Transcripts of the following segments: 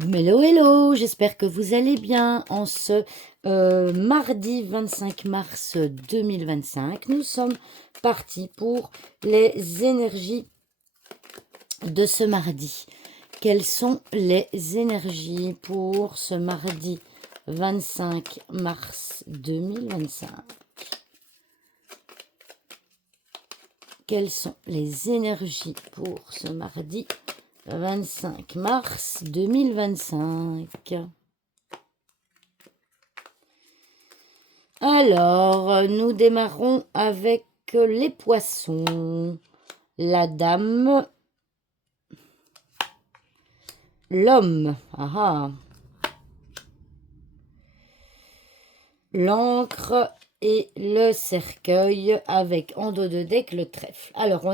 Hello, hello, j'espère que vous allez bien. En ce mardi 25 mars 2025, nous sommes partis pour les énergies de ce mardi. Quelles sont les énergies pour ce mardi 25 mars 2025? Quelles sont les énergies pour ce mardi 25 mars 2025? Alors, nous démarrons avec les poissons. La dame, l'homme, l'encre et le cercueil avec en dos de deck le trèfle. Alors,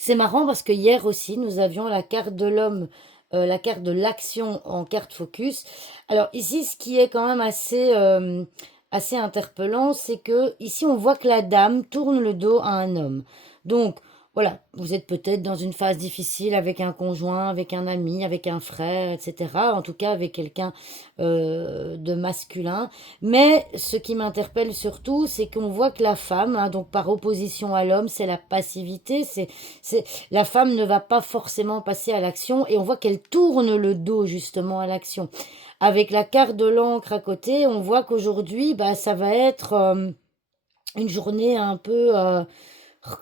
c'est marrant parce que hier aussi, nous avions la carte de l'homme, la carte de l'action en carte focus. Alors ici, ce qui est quand même assez interpellant, c'est que ici, on voit que la dame tourne le dos à un homme. Donc, voilà, vous êtes peut-être dans une phase difficile avec un conjoint, avec un ami, avec un frère, etc. En tout cas, avec quelqu'un de masculin. Mais ce qui m'interpelle surtout, c'est qu'on voit que la femme, hein, donc par opposition à l'homme, c'est la passivité. La femme ne va pas forcément passer à l'action et on voit qu'elle tourne le dos justement à l'action. Avec la carte de l'encre à côté, on voit qu'aujourd'hui, bah, ça va être une journée un peu,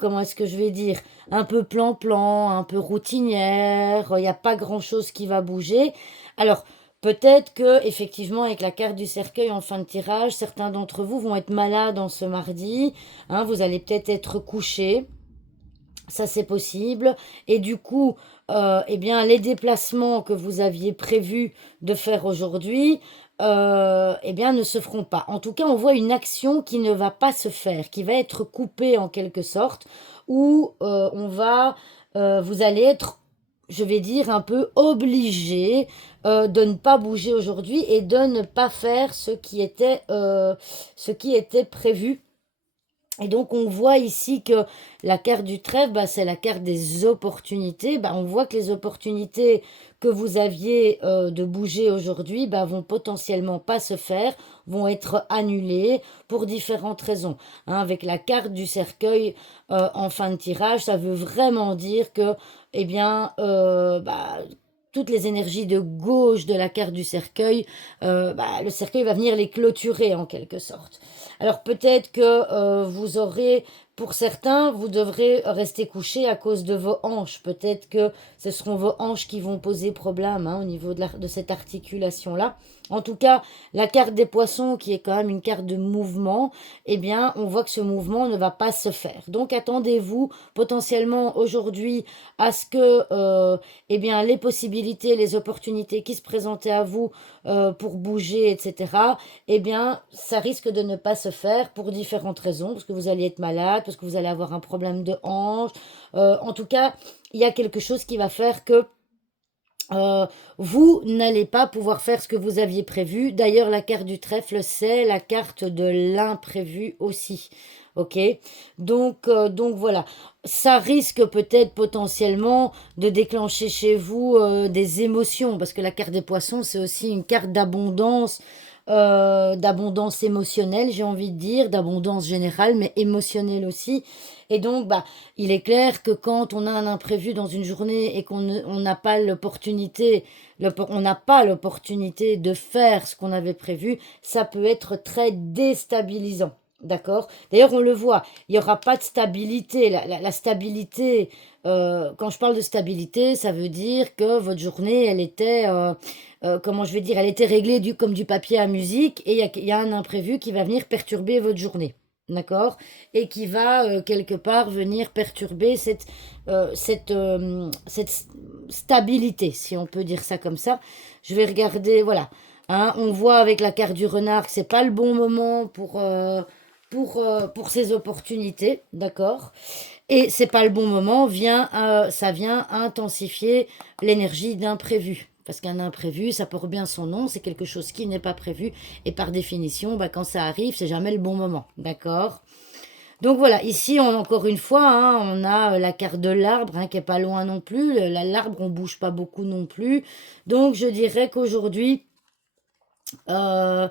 comment est-ce que je vais dire, un peu plan-plan, un peu routinière, il n'y a pas grand-chose qui va bouger. Alors, peut-être que, effectivement, avec la carte du cercueil en fin de tirage, certains d'entre vous vont être malades en ce mardi, hein, vous allez peut-être être couchés. Ça, c'est possible. Et du coup, eh bien, les déplacements que vous aviez prévu de faire aujourd'hui, eh bien, ne se feront pas. En tout cas, on voit une action qui ne va pas se faire, qui va être coupée en quelque sorte, où vous allez être, je vais dire, un peu obligé de ne pas bouger aujourd'hui et de ne pas faire ce qui était prévu. Et donc on voit ici que la carte du trèfle, bah, c'est la carte des opportunités. Bah, on voit que les opportunités que vous aviez de bouger aujourd'hui bah, vont potentiellement pas se faire, vont être annulées pour différentes raisons. Hein, avec la carte du cercueil en fin de tirage, ça veut vraiment dire que, eh bien, toutes les énergies de gauche de la carte du cercueil, le cercueil va venir les clôturer en quelque sorte. Alors peut-être que vous aurez, pour certains, vous devrez rester couché à cause de vos hanches. Peut-être que ce seront vos hanches qui vont poser problème hein, au niveau de cette articulation-là. En tout cas, la carte des poissons, qui est quand même une carte de mouvement, eh bien, on voit que ce mouvement ne va pas se faire. Donc, attendez-vous potentiellement aujourd'hui à ce que, eh bien, les possibilités, les opportunités qui se présentaient à vous pour bouger, etc., eh bien, ça risque de ne pas se faire pour différentes raisons, parce que vous allez être malade, parce que vous allez avoir un problème de hanche. En tout cas, il y a quelque chose qui va faire que euh, vous n'allez pas pouvoir faire ce que vous aviez prévu. D'ailleurs, la carte du trèfle, c'est la carte de l'imprévu aussi. Ok, donc voilà, ça risque peut-être potentiellement de déclencher chez vous des émotions, parce que la carte des poissons, c'est aussi une carte d'abondance émotionnelle, j'ai envie de dire, d'abondance générale, mais émotionnelle aussi. Et donc, bah, il est clair que quand on a un imprévu dans une journée et on n'a pas l'opportunité, on n'a pas l'opportunité de faire ce qu'on avait prévu, ça peut être très déstabilisant. D'accord. D'ailleurs, on le voit, il n'y aura pas de stabilité. La stabilité, quand je parle de stabilité, ça veut dire que votre journée, elle était, comment je vais dire, elle était réglée comme du papier à musique et il y a un imprévu qui va venir perturber votre journée. D'accord? Et qui va quelque part venir perturber cette stabilité, si on peut dire ça comme ça. Je vais regarder, voilà. Hein, on voit avec la carte du renard que c'est pas le bon moment pour ces opportunités, d'accord? Et c'est pas le bon moment, ça vient intensifier l'énergie d'imprévu. Parce qu'un imprévu, ça porte bien son nom, c'est quelque chose qui n'est pas prévu. Et par définition, bah, quand ça arrive, c'est jamais le bon moment. D'accord? Donc voilà, ici, encore une fois, hein, on a la carte de l'arbre hein, qui est pas loin non plus. L'arbre, on bouge pas beaucoup non plus. Donc je dirais qu'aujourd'hui, euh,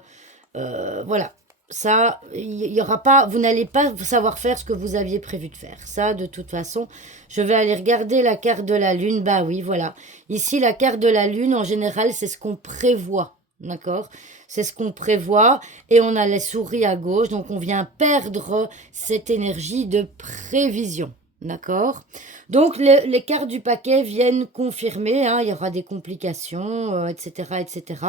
voilà, ça, il y aura pas, vous n'allez pas savoir faire ce que vous aviez prévu de faire. Ça, de toute façon, je vais aller regarder la carte de la Lune. Bah oui, voilà. Ici, la carte de la Lune, en général, c'est ce qu'on prévoit. D'accord? C'est ce qu'on prévoit. Et on a les souris à gauche. Donc, on vient perdre cette énergie de prévision. D'accord? Donc, les cartes du paquet viennent confirmer. Hein, il y aura des complications, etc., etc.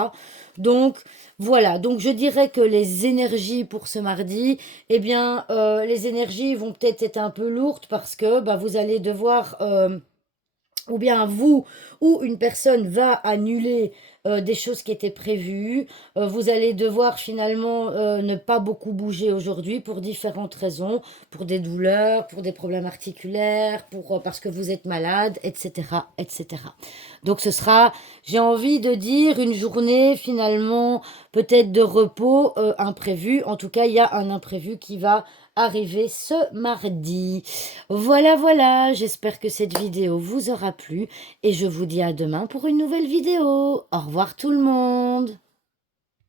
Donc, voilà, donc je dirais que les énergies pour ce mardi, eh bien, les énergies vont peut-être être un peu lourdes parce que bah, vous allez devoir ou bien vous ou une personne va annuler des choses qui étaient prévues. Vous allez devoir finalement ne pas beaucoup bouger aujourd'hui pour différentes raisons, pour des douleurs, pour des problèmes articulaires, parce que vous êtes malade, etc., etc. Donc ce sera, j'ai envie de dire, une journée finalement peut-être de repos imprévu. En tout cas, il y a un imprévu qui va arriver ce mardi. Voilà, voilà, j'espère que cette vidéo vous aura plu et je vous dis à demain pour une nouvelle vidéo. Au revoir tout le monde.